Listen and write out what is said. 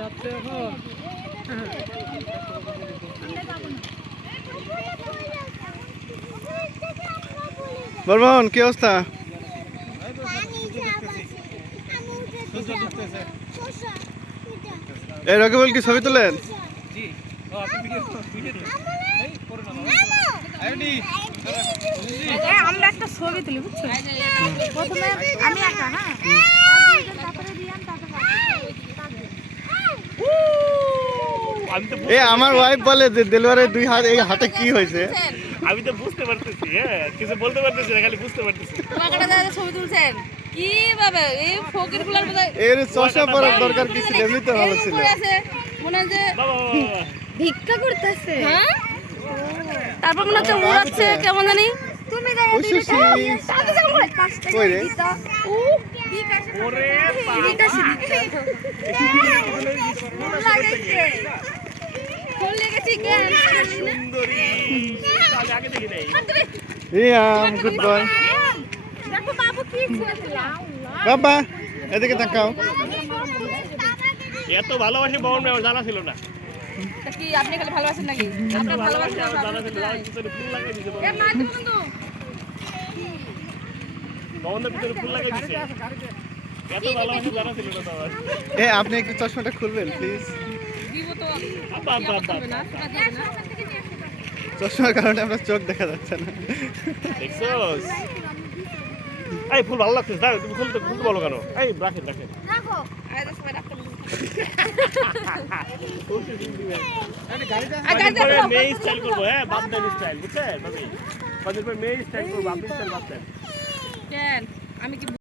যাচ্ছে এখন। বর্মন কি অবস্থা? এই রকিবুল কি ছবি তোলেন? আমরা একটা ছবি তুলি বুঝছো, প্রথমে আমি একা, হ্যাঁ এ আমার ওয়াইফ বলে যে ডেলিভারি 2 হাত এই হাতে কি হয়েছে? আমি তো বুঝতে পারতেছি, হ্যাঁ কিছু বলতে পারতেছি না, খালি বুঝতে পারতেছি। তোমাকে দাদা ছবি তুলছেন কিভাবে? এই ফকির গুলার মধ্যে এর চশমা পরার দরকার কিছু এমনিতে ভালো ছিল। মনে হয় যে বাবা ভিক্ষা করতেছে, হ্যাঁ তারপর মনে হচ্ছে উড়াচ্ছে কেমন জানি। তুমি কই রে? ওরে সুন্দরী, তাহলে আগে দেখি নাই। Good boy. বাবা এদিকে তাকাও। এত ভালোবাসি বাবন ভাই আমার জানা ছিল না। কি আপনি খালি ভালোবাসেন নাকি? আপনার ভালোবাসা আমার জানা ছিল না, পিছনে ফুল লাগাই দিয়েছে এ মা তুমি বন্ধু বাবনের পিছনে ফুল লাগাই দিয়েছে। এত ভালোবাসি জানা ছিল না তো আমার। এ আপনি একটু চশমাটা খুলবেন প্লিজ। দিব তো আব্বা আব্বা আব্বা না সেটা দিবে না। চশমার কারণে আপনার চোখ দেখা যাচ্ছে না। দেখছোস? এই ফুল ভালো লাগছে, দাও তুমি খুলতে বলো কেন? এই রাখেন রাখেন। রাখো আরে সবাই রাখো। মেয়ে স্টাইল করবো, হ্যাঁ বাপ দেন স্টাইল, বুঝছেন? বাদির পর মেয়ে স্টাইল করবো, আপনি স্টাইল বাপ দেন। কেন আমি কি